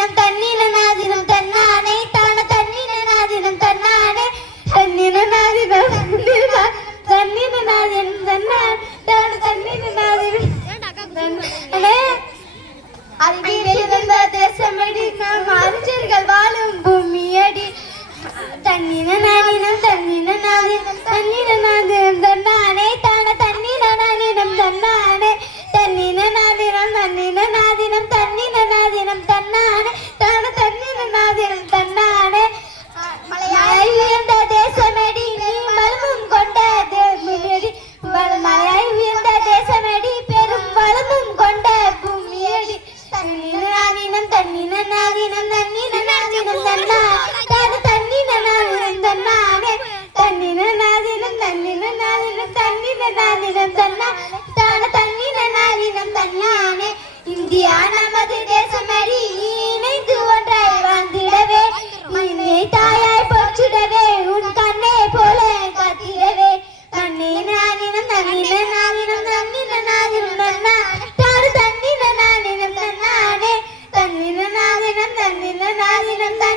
നാദിനം തന്നിന നാദിനം തന്നാനെ താണ തന്നിന നാദിനം തന്നാനെ തന്നിന നാദിനം തന്നിന നാദിനം തന്നാൻ താണ തന്നിന നാദിനം அறிவியலிருந்த தேசமடி நாம் அறிஞர்கள் வாழும் பூமியடி தன்னின நாதினம் தன்னின நாதினம் தன்னின நாதினம் தன்னானே தான தன்னின நாதினம் தன்னானே தன்னின நாதினம் தன்னின நாதினம் தன்னின நாதினம் தன்னானே தான தன்னின நாதினம் தன்னானே மலையாய் உயர்ந்த தேசமடி நீ வளமும் கொண்ட பூமியடி மலையாய் உயர்ந்த தேசமடி பெரும் வளமும் கொண்ட பூமியடி தன்னின நாதினம் தன்னின நாதினம் தன்னின நாதினம் தன்னா தான தன்னின நாதினம் தன்னானே தன்னின நாதினம் தன்னின நாதினம் தன்னின நாதினம் தன்னா தான தன்னின நாதினம் தன்னானே இந்தியா நமது தேசமடி இணைந்து ஒன்றாய் வாழ்ந்திடவே இன்னை தாயாய் போற்றிடவே உன் கண்ணே போல காத்திடவே தன்னின நாதினம் தன்னின நாதினம் தன்னின நாதினம் தன்னா